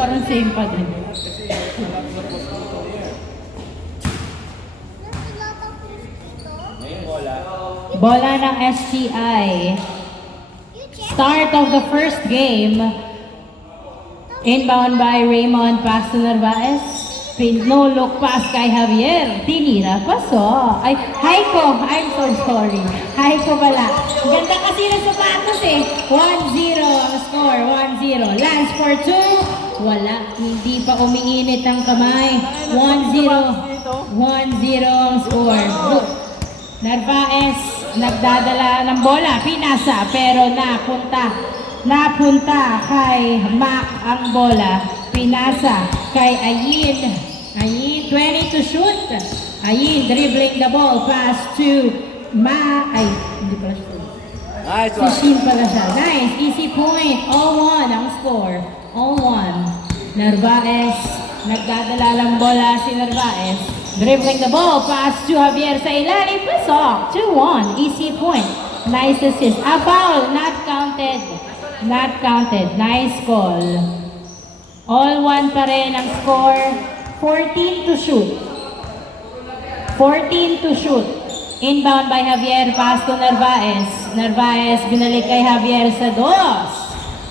Parang same pa din. Bola ng STI. Start of the first game. Inbound by Raymond, pass to Narvaez. No look pass kay Javier. Tinira, paso. Ay, Haiko, I'm so sorry. Haiko pala. Ganda kasi ng sapatos eh. 1-0 ang score, 1-0. Lance for 2. Wala, hindi pa umiinit ang kamay. 1-0. 1-0 ang score. Narvaez, nagdadala ng bola. Pinasa, pero napunta kay Mac ang bola. Pinasa kay Ayin. Ayin, 20 to shoot. Ayin, dribbling the ball. Pass to hindi pala shoot. Nice Si one. Shin pala siya. Nice, easy point. All 1 ang score. All 1. Narvaez, nagdadala ng bola si Narvaez. Dribbling the ball. Pass to Javier sa ilalim. Pasok. 2-1. Easy point. Nice assist. A foul. Not counted. Not counted. Nice call. All 1 pa rin ang score. 14 to shoot. 14 to shoot. Inbound by Javier, pass to Narvaez. Narvaez, binalik kay Javier sa dos.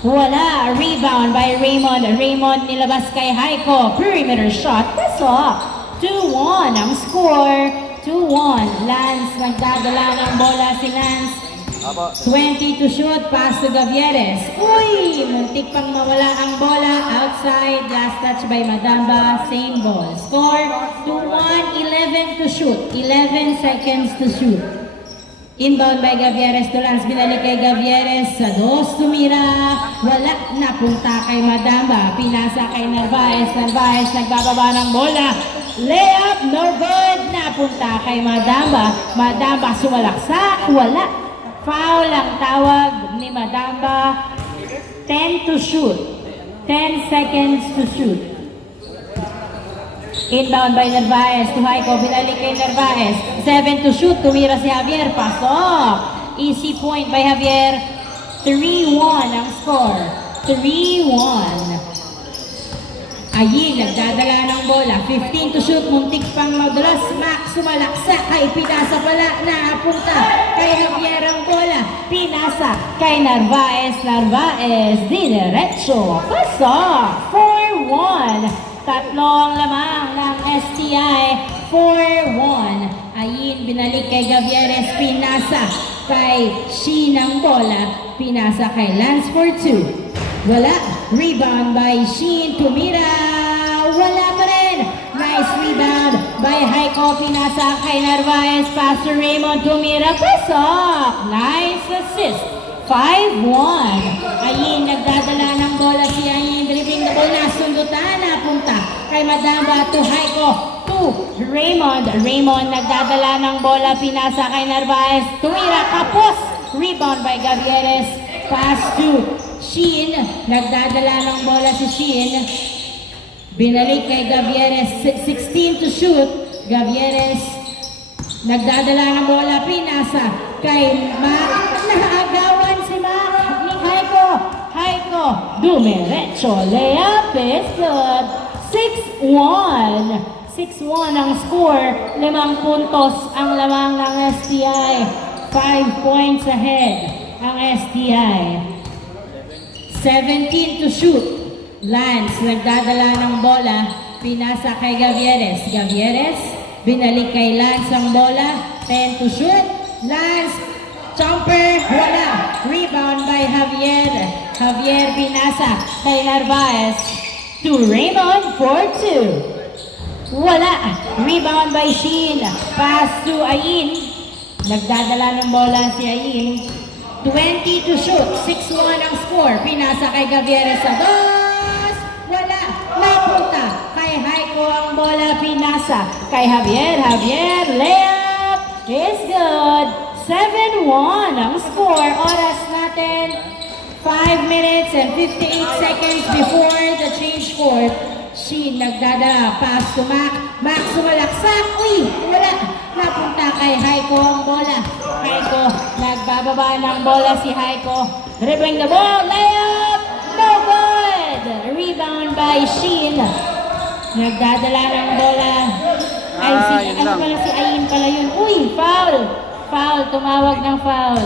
Wala. Rebound by Raymond. Raymond nilabas kay Haiko. Perimeter shot. Pasok. 2-1 ang score. 2-1. Lance, nagdadala ng bola si Lance. 20 to shoot, pass to Gavieres. Uy! Muntik pang mawala ang bola. Outside, last touch by Madamba. Same ball. Score 2-1, 11 to shoot. 11 seconds to shoot. Inbound by Gavieres to Lance. Binalik kay Gavieres. Sa dos, tumira. Wala. Napunta kay Madamba. Pinasa kay Narvaez. Narvaez nagbababa ng bola. Layup, no good. Napunta kay Madamba. Madamba sumalaksak. Wala. Foul ang tawag ni Madamba. 10 to shoot. 10 seconds to shoot. Inbound by Narvaez to Haiko. Binalik kay Narvaez. 7 to shoot. Tumira si Javier. Pasok. Easy point by Javier. 3-1 ang score. 3-1. Ayin, nagdadala ng bola. 15 to shoot. Muntik pang madulas. Max sumalaksa. Ay, pinasa pala. Napunta kay Javier ang bola. Pinasa kay Narvaez. Narvaez, dinerecho. Pasok. 4-1. Tatlo ang lamang ng STI. 4-1. Ayin, binalik kay Gavieres. Pinasa kay Shin ang bola. Pinasa kay Lance for 2. Wala. Rebound by Shin. Tumira. Wala pa rin. Nice rebound by Haiko. Pinasa kay Narvaez. Pass to Raymond. Tumira. Pasok. Nice assist. 5-1. Ayin, nagdadala ng bola si Ayin. Dribbling the ball. Nasundutan. Napunta kay Madamba to Haiko. To Raymond. Raymond, nagdadala ng bola. Pinasa kay Narvaez. Tumira. Kapos. Rebound by Gavieres. Pass to Shin, nagdadala ng bola si Shin. Binalik kay Gavieres, 16 to shoot. Gavieres, nagdadala ng bola, pinasa kay Mac. Naagawan si Mac ni Haiko. Haiko, dumiretso. Layup is good. 6-1. 6-1 ang score. 5 puntos ang lamang ng STI. 5 points ahead ang STI. 17 to shoot. Lance, nagdadala ng bola. Pinasa kay Gavieres. Gavieres, binalik kay Lance ang bola. 10 to shoot. Lance, jumper, wala. Rebound by Javier. Javier pinasa kay Narvaez. To Raymond for 2. Wala. Rebound by Shin. Pass to Ayin. Nagdadala ng bola si Ayin. 20 to shoot. 6-1 ang score. Pinasa kay Gavieres sa dos. Wala. Napunta kay Haiko ang bola. Pinasa kay Javier. Javier, layup is good. 7-1 ang score. Oras natin 5 minutes and 58 seconds before the change court. Shin nagdadala. Pass to Mac. Mac sumalaksak. Uy, wala. Napunta kay Haiko ang bola. Haiko, nagbababa ng bola si Haiko. Dribbling the ball. Layup. No good. Rebound. Rebound by Sheen. Nagdadala ng bola. Ay, yun lang. pala si Ayin pala yun. Uy, foul! Foul, tumawag ng foul.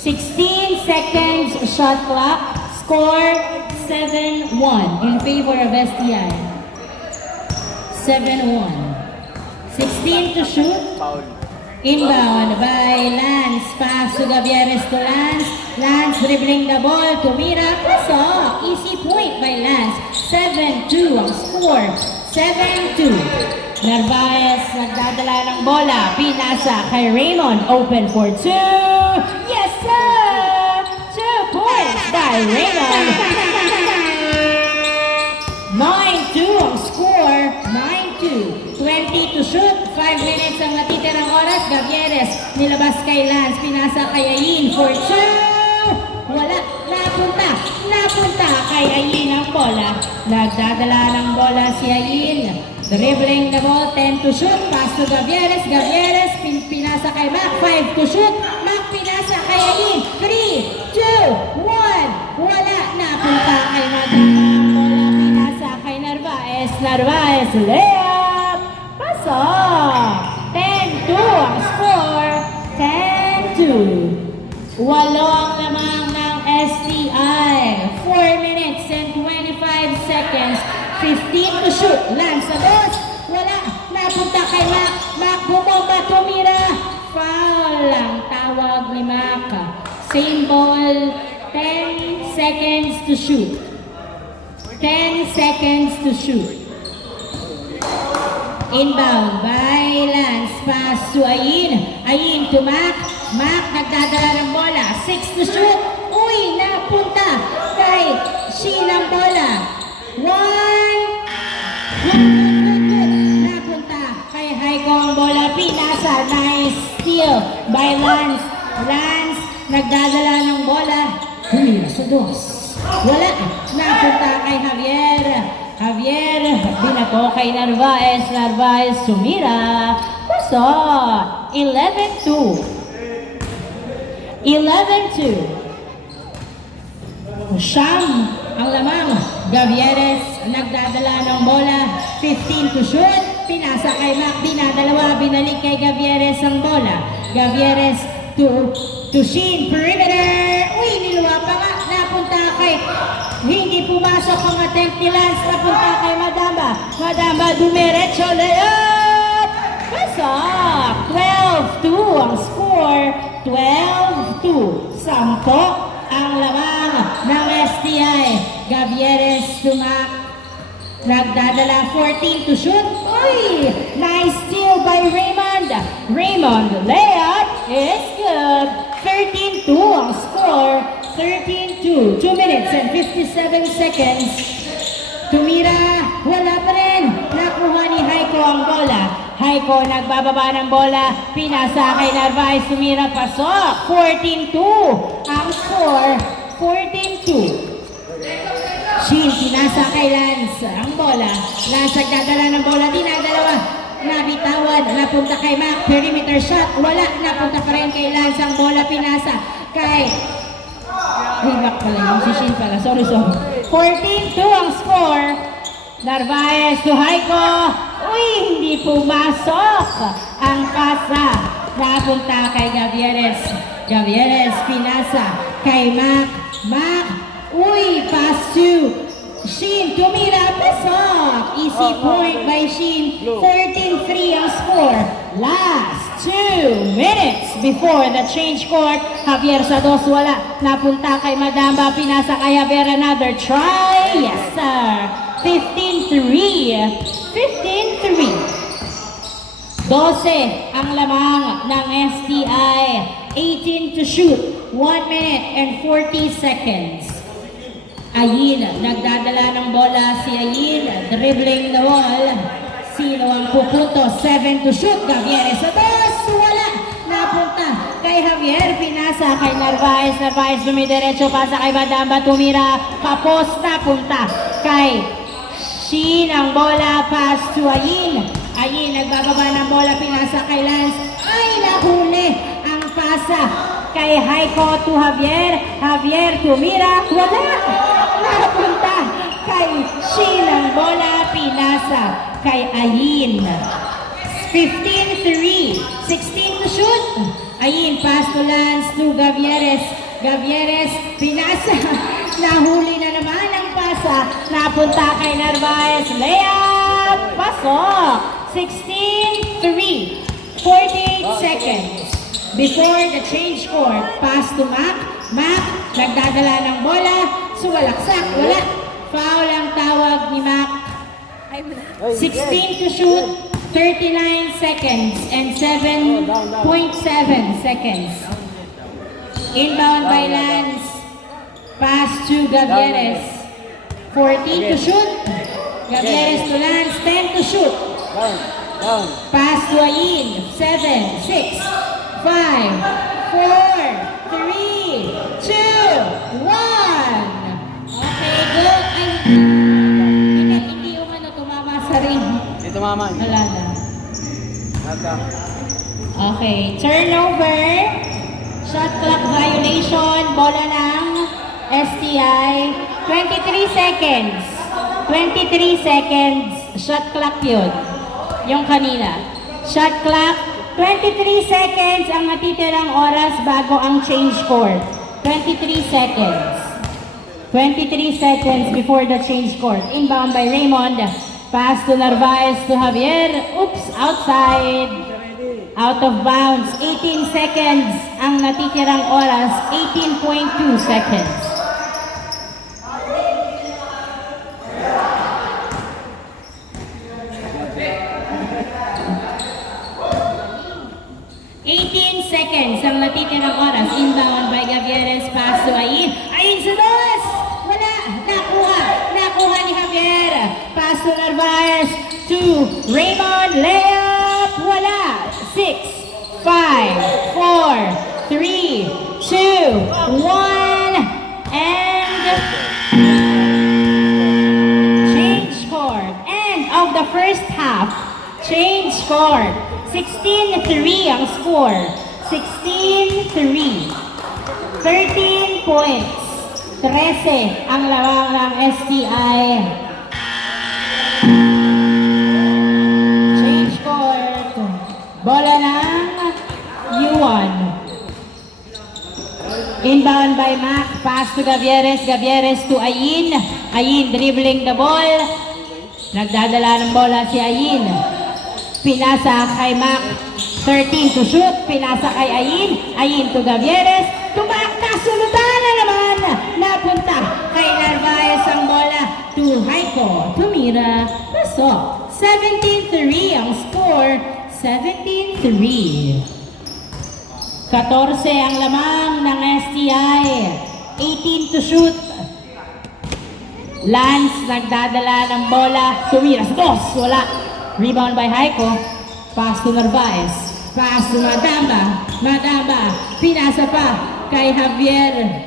16 seconds shot clock. Score 7-1 in favor of STI. 7-1. 16 to shoot. Foul. Inbound by Lance. Pass to Gavieres to Lance. Lance dribbling the ball to Mira. Pasok. Easy point by Lance. 7-2 ang score. 7-2. Narvaez nagdadala ng bola. Pinasa kay Raymond. Open for two. Yes, sir! 2 points by Raymond. 9-2 ang score. 9-2. 20 to shoot. 5 minutes ang natitirang oras. Gavieres nilabas kay Lance. Pinasa kay Ayin for two. Wala. Napunta kay Ayin ang bola. Nagdadala ng bola si Ayin. Dribbling the ball. 10 to shoot. Pass to Gavieres. Gavieres pinasa kay Mac. 5 to shoot. Mac pinasa kay Ayin. 3, 2, 1. Wala. Napunta kay Madama ang bola. Pinasa kay Narvaez. Narvaez layup. Pasok. 10-2 ang score. 10-2. Walo ang lamang ng STI. 4 minutes and 25 seconds. 15 to shoot. Lance sa dos. Wala. Napunta kay Mac. Mac bumomba. Tumira. Foul ang tawag ni Mac. Same ball. 10 seconds to shoot. 10 seconds to shoot. Inbound by Lance. Pass to Ayin. Ayin to Mac. Mac nagdadala ng bola. 6 to shoot. Uy, napunta kay Sheen ang bola. 1. Napunta kay Haiko ang bola. Pinasa. Nice steal by Lance. Lance nagdadala ng bola. Tumira sa dos. Wala. Napunta kay Javier. Javier, binato kay Narvaez. Narvaez sumira. Paso. 11-2. 11-2. Siyam ang lamang. Gavieres nagdadala ng bola. 15 to shoot. Pinasa kay Mac. Binadalawa. Binalik kay Gavieres ang bola. Gavieres to Sheen. Perimeter. Uy, niluwa pa nga. Napunta kay... Hindi pumasok ang attempt ni Lance. Napunta kay Madamba. Madamba dumiretso. Layup! Pasok! 12-2 ang score. 12-2. Sampo ang lamang ng STI. Gavieres to Mac. Nagdadala 14 to shoot. Uy! Nice steal by Raymond. Raymond, layup is good. 13-2 ang score. 13-2. 2 minutes and 57 seconds. Tumira. Wala pa rin. Nakuha ni Haiko ang bola. Haiko nagbababa ng bola. Pinasa kay Narvaez. Tumira. Pasok. 14-2 ang score. 14-2. Sheen, pinasa kay Lance. Ang bola. Lance nagdadala ng bola. Dinadalawa. Nabitawan. Napunta kay Mac. Perimeter shot. Wala. Napunta pa rin kay Lance. Ang bola pinasa kay... Mac pala yun. Si Sheen pala. Sorry. 14-2 ang score. Narvaez to Haiko. Uy, hindi pumasok. Ang pasa. Napunta kay Gavieres. Gavieres pinasa kay Mac. Mac. Uy, pass to Sheen. Tumira, pasok. Easy point by Sheen. 13-3 ang score. Last 2 minutes before the change court. Javier sa dos, wala. Napunta kay Madamba. Pinasa kay Javier. Another try. Yes, sir. 15-3. 15-3. 12 ang lamang ng STI. 18 to shoot. 1 minute and 40 seconds. Ayin, nagdadala ng bola si Ayin, dribbling the wall. Sino ang pupunto? 7 to shoot. Gavieres sa dos. Wala. Napunta kay Javier. Pinasa kay Narvaez. Narvaez dumidiretso. Pasa kay Madamba. Tumira. Papos. Napunta kay Sheen. Ang bola. Pass to Ayin. Ayin nagbababa ng bola. Pinasa kay Lance. Ay, nahuli ang pasa kay Haiko to Javier. Javier tumira. Wala. Napunta kay Shin ang bola, pinasa kay Ayin. 15-3, 16 to shoot. Ayin, pass to Lance to Gavieres. Gavieres, pinasa. Nahuli na naman ang pasa. Napunta kay Narvaez. Layup, pasok. 16-3, 48 seconds. Before the change court, pass to Mac. Mac, nagdadala ng bola. Suwalaksak, wala. Foul ang tawag ni Mac. 16 to shoot, 39 seconds and 7.7 seconds. Inbound by Lance. Pass to Gavieres. 14 to shoot. Gavieres to Lance. 10 to shoot. Pass to Ayin. 7, 6, 5, 4, 3, 2, 1. Okay, go. Ay, hindi yung tumama sa ring. Hindi tumama. Wala na. Okay, turnover. Shot clock violation. Bola ng STI. 23 seconds. 23 seconds. Shot clock yun. Yung kanina. Shot clock. 23 seconds ang natitirang oras bago ang change court. 23 seconds. 23 seconds before the change court. Inbound by Raymond. Pass to Narvaez to Javier. Oops, outside. Out of bounds. 18 seconds ang natitirang oras. 18.2 seconds. Seconds ang natitirang oras. Inbound by Gavieres. Pass to Ayin. Ayin sa dos! Wala! Nakuha! Nakuha ni Javier. Pass to Narvaez. To Raymond. Layup! Wala! 6, 5, 4, 3, 2, 1. And change court. End of the first half. Change court. 16-3 ang score. 16-3. 13 points. 13 ang lawang ng STI. Change court. Bola ng U1. Inbound by Mac. Pass to Gavieres. Gavieres to Ayin. Ayin dribbling the ball. Nagdadala ng bola si Ayin. Pinasa kay Mac. 13 to shoot. Pinasa kay Ayin. Ayin to Gavieres. Tumakta. Sulutan na naman. Napunta kay Narvaez ang bola to Haiko. Tumira. Pasok. 17-3 ang score. 17-3. 14 ang lamang ng STI. 18 to shoot. Lance nagdadala ng bola. Tumira sa dos. Wala. Rebound by Haiko. Pass to Narvaez. Pass to Madamba. Madamba. Pinasa pa kay Javier.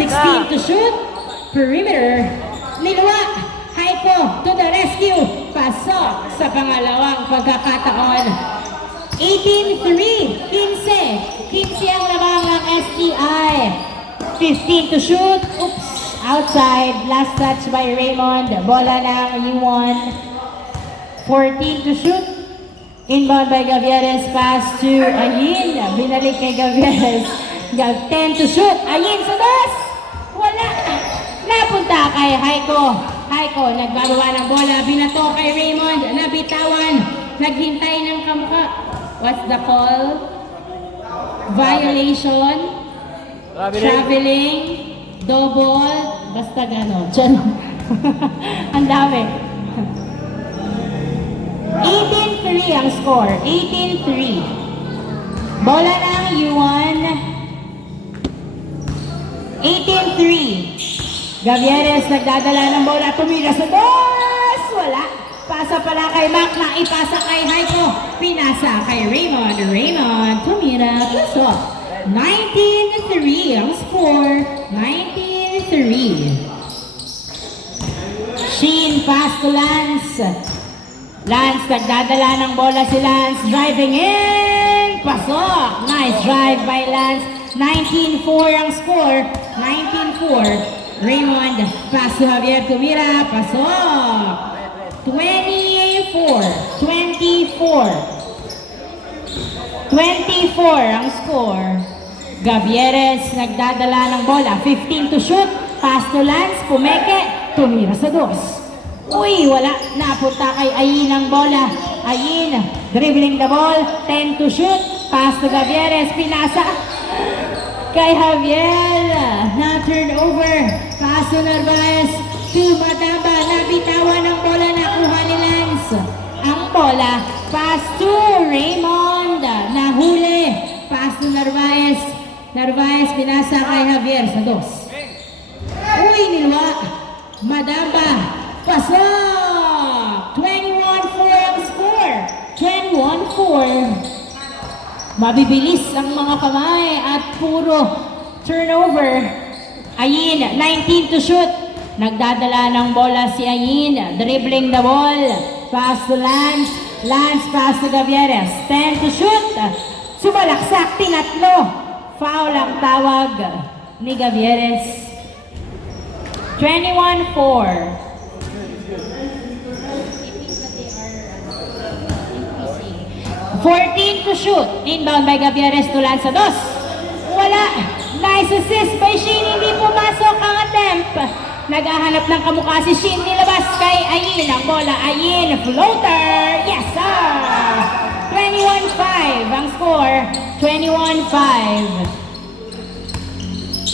16 to shoot. Perimeter. Niluwa. Haiko to the rescue. Pasok sa pangalawang pagkakataon. 18-3. 15 ang lamang ng STI. 15 to shoot. Oops. Outside. Last touch by Raymond. Bola ng U1. 14 to shoot. Inbound by Gavieres. Pass to Ayin. Binalik kay Gavieres. 10 to shoot. Ayin sa dos. Wala. Napunta kay Haiko. Haiko nagbagawa ng bola. Binato kay Raymond. Nabitawan. Naghintay ng kamukha. What's the call? Violation. Traveling. Double. Basta gano'n. Ang dami. 18-3 ang score. 18-3. Bola ng U1. 18-3. Gavieres nagdadala ng bola. Tumira sa dos. Wala. Pasa pala kay Mac. Naipasa kay Haiko. Pinasa kay Raymond. Raymond. Tumira. Pasok. 19-3 ang score. 19-3. Sheen pass to Lance. Lance, nagdadala ng bola si Lance. Driving in. Pasok. Nice drive by Lance. 19-4 ang score. 19-4. Raymond, pass to Javier, tumira, pasok. 24. 24 ang score. Gavieres nagdadala ng bola. 15 to shoot. Pass to Lance. Pumeke. Tumira sa dos. Uy, wala. Napunta kay Ayin ang bola. Ayin, dribbling the ball. 10 to shoot. Pass to Gavieres. Pinasa kay Javier. Na turnover. Pass to Narvaez. To Mataba. Nabitawan ang bola. Nakuha ni Lance. Ang bola. Pass to Raymond. Nahuli. Pass to Narvaez. Narvaez pinasa kay Javier sa dos. Uy, nilwa. Madamba. Pasok! 21-4 ang score. 21-4. Mabibilis ang mga kamay at puro turnover. Ayin, 19 to shoot. Nagdadala ng bola si Ayin. Dribbling the ball. Pass to Lance. Lance pass to Gavieres. 10 to shoot. Sumalaksak, tinatlo. Foul ang tawag ni Gavieres. 21-4. 14 to shoot. Inbound by Gavieres to Lance sa dos. Wala. Nice assist by Shin. Hindi pumasok ang attempt. Naghahanap ng kamukha si Shin. Nilabas kay Ayin. Ang bola. Ayin. Floater. Yes, sir. 21-5 ang score. 21-5.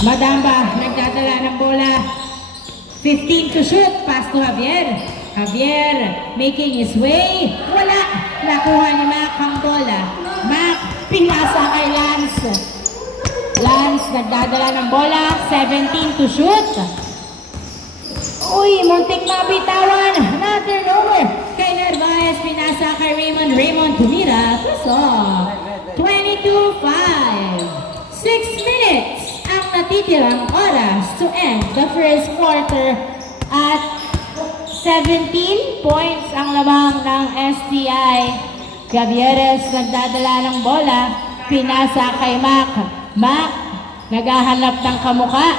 Madamba. Nagdadala ng bola. 15 to shoot. Pass to Javier. Javier making his way. Wala. Nakuha ni Mac ang bola. Mac pinasa kay Lance. Lance nagdadala ng bola. 17 to shoot. Uy, muntik mabitawan. Na turnover. Kay Narvaez pinasa kay Raymond. Raymond tumira. Pasok. 22-5. 6 minutes ang natitirang oras to end the first quarter at 17 points ang lamang ng STI. Gavieres nagdadala ng bola. Pinasa kay Mac. Mac naghahanap ng kamukha.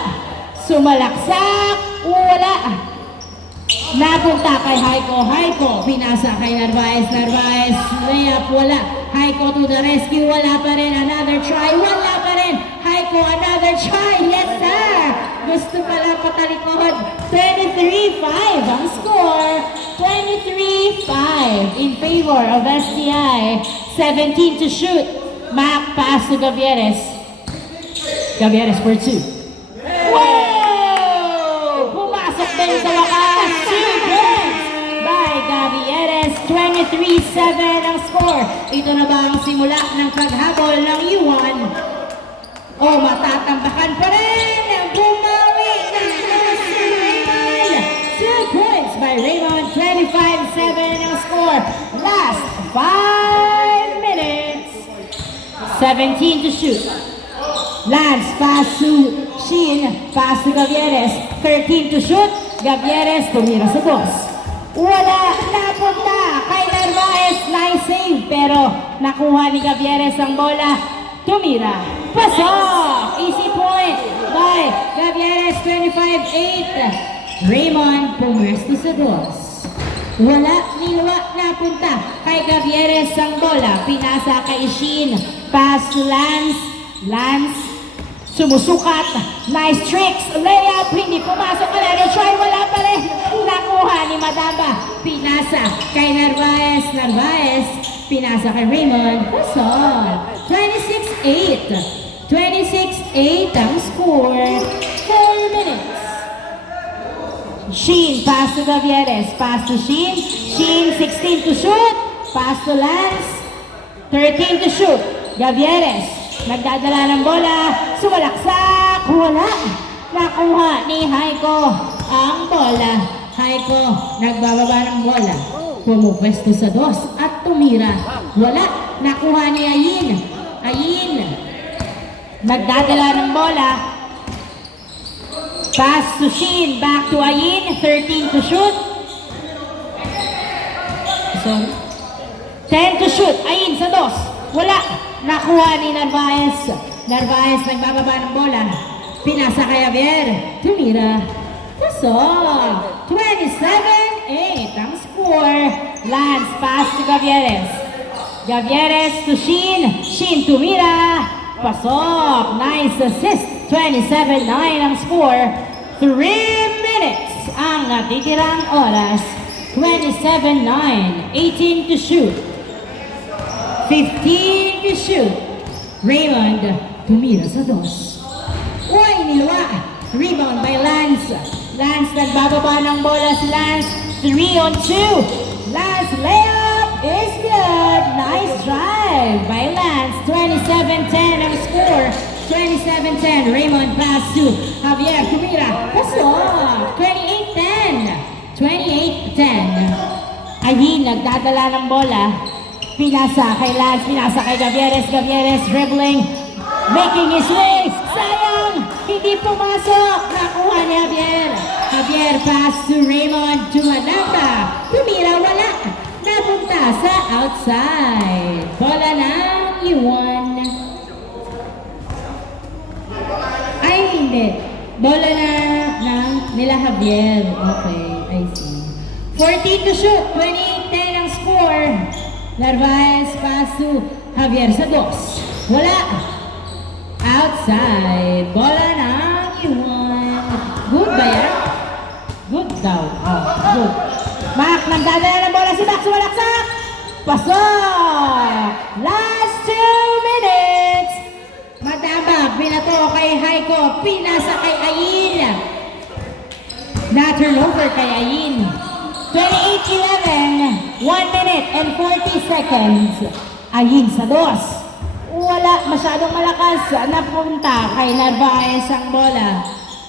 Sumalaksak. Wala. Napunta kay Haiko. Haiko pinasa kay Narvaez. Narvaez layup. Wala. Haiko to the rescue. Wala pa rin. Another try. Wala pa rin. Haiko another try. Yes sir. Gusto pala patalikod. 23-5 ang score. 23-5 in favor of STI. 17 to shoot. Mac pass to Gavieres. Gavieres for 2. Wow! Pumasok din sa wakas. 2 points by Gavieres. 23-7 ang score. Ito na ba ang simula ng paghabol ng U1? O matatambakan pa rin. Bumawi ng si Raymond. 2 points by Raymond. 25-7 ang score. Last 5 minutes. 17 to shoot. Lance pass to Shin. Pass to Gavieres. 13 to shoot. Gavieres tumira sa dos. Wala. Napunta kay Narvaez. Nice save. Pero nakuha ni Gavieres ang bola. Tumira. Pasok! Easy point by Gavieres, 25-8. Raymond pumwesto sa dos. Wala, nilwa, napunta kay Gavieres ang bola. Pinasa kay Shin. Pass to Lance. Lance sumusukat. Nice tricks. Layup. Hindi pumasok. Another try. Wala pa rin. Nakuha ni Madamba. Pinasa kay Narvaez. Narvaez. Pinasa kay Raymond. Pasok. 26-8. 26-8 ang score. 4 minutes. Shin, pass to Gavieres. Pass to Shin. Shin, 16 to shoot. Pass to Lance. 13 to shoot. Gavieres. Nagdadala ng bola. Sumalaksak. Wala. Nakuha ni Haiko ang bola. Haiko, nagbababa ng bola. Pumupwesto sa dos at tumira. Wala. Nakuha ni Ayin. Ayin. Nagdadala ng bola. Pass to Shin. Back to Ayin. 13 to shoot. So, 10 to shoot. Ayin sa dos. Wala. Nakuha ni Narvaez. Narvaez nagbababa ng bola. Pinasa kay Javier. Tumira. Pasok! 27-8 ang score. Lance, pass to Gavieres. Gavieres to Shin. Shin tumira. Pasok! Nice assist. 27-9 ang score. 3 minutes ang natitirang oras. 27-9. 18 to shoot. 15 to shoot. Raymond tumira sa dos. Uy, nilwa. Rebound by Lance. Lance nagbababa ng bola si Lance. 3 on 2. Lance layup is good. Nice drive by Lance. 27-10 ang score. 27-10. Raymond pass to Javier Tumira. Pasok. 28-10. 28-10. Ayin nagdadala ng bola. Pinasa kay Lance. Pinasa kay Gavieres. Gavieres dribbling. Making his way. Sayang. Hindi pumasok. Nakuha ni Javier. Javier pass to Raymond. To Madamba. Tumira wala. Napunta sa outside. Bola ng iwan. Ay, hindi. Bola na ng nila Javier. Okay, I see. 14 to shoot. 28-10 ang score. Narvaez pass to Javier sa dos. Wala. Outside. Bola na iwan. Good ba yan? Good daw. Oh, good. Mac, nagdadala ng bola si Max. Walaksak. Pasok. Last 2 minutes. Madabag, binato kay Haiko, pinasa kay Ayin. Na-turnover kay Ayin. 28-11, 1 minute and 40 seconds. Ayin sa dos. Wala, masyadong malakas. Napunta kay Narvaez ang bola.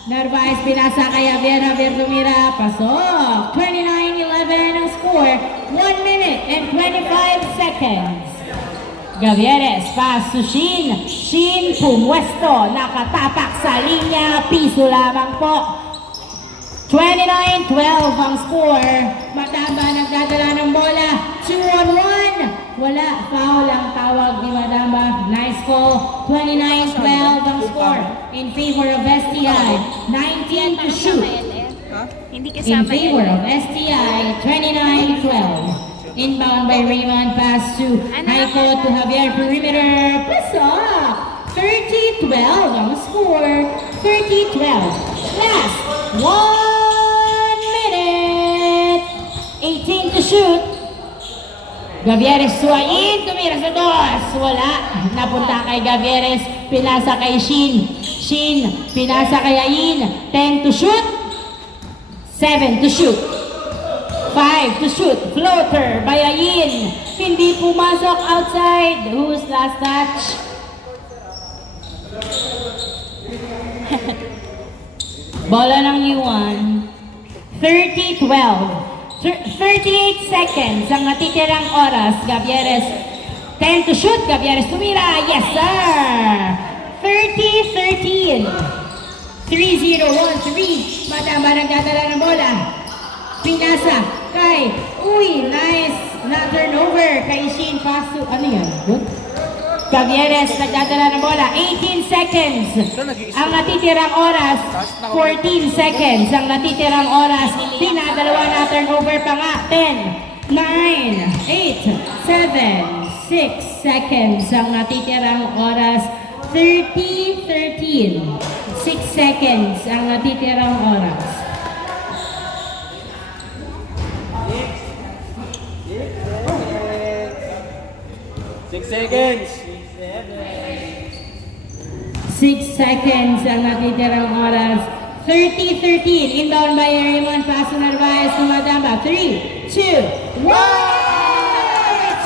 Narvaez pinasa kay Javier. Javier tumira. Pasok. 29-11 ang score. 1 minute and 25 seconds. Gavieres, pass to Shin. Shin, pumwesto, nakatapak sa linya, piso lamang po. 29-12 ang score. Madamba nagdadala ng bola. 2 on 1. Wala, foul ang tawag ni Madamba. Nice call. 29-12 ang score. In favor of STI. 19 to shoot. Hindi In kasama favor yan. of STI. 29-12. Inbound by Raymond, pass to Haiko to Javier, perimeter, pasok! 30-12 ang score, 30-12. Last 1 minute, 18 to shoot. Gavieres suwain, tumira sa dos, wala. Napunta kay Gavieres, pinasa kay Shin. Shin, pinasa kay Ayin, 10 to shoot, 7 to shoot. 5 to shoot, floater by Ayin. Hindi pumasok outside. Who's last touch? Bola ng U1. 30-12. 38 seconds ang natitirang oras. Gavieres, 10 to shoot. Gavieres tumira. Yes, sir! 30-13. 3-0-1-3. Madama nagdadala ng bola. Pinasa kay, nice na turnover kay Shin pass to, ano yan? Good? Gavieres nagdadala ng bola, 18 seconds ang natitirang oras, 14 seconds ang natitirang oras, pinadalawa na turnover pa nga, 10, 9, 8, 7, 6 seconds ang natitirang oras, 30-13, 6 seconds ang natitirang oras. 6 seconds. 6 seconds ang natitirang oras. 30-13. Inbound by Raymond. Pass to Narvaez to Madamba. 3, 2, 1.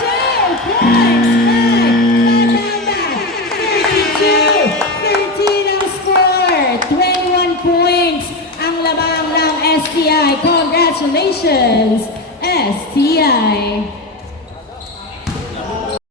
2 points by Madamba. 32-13 ang score. 21 points ang lamang ng STI. Congratulations, STI.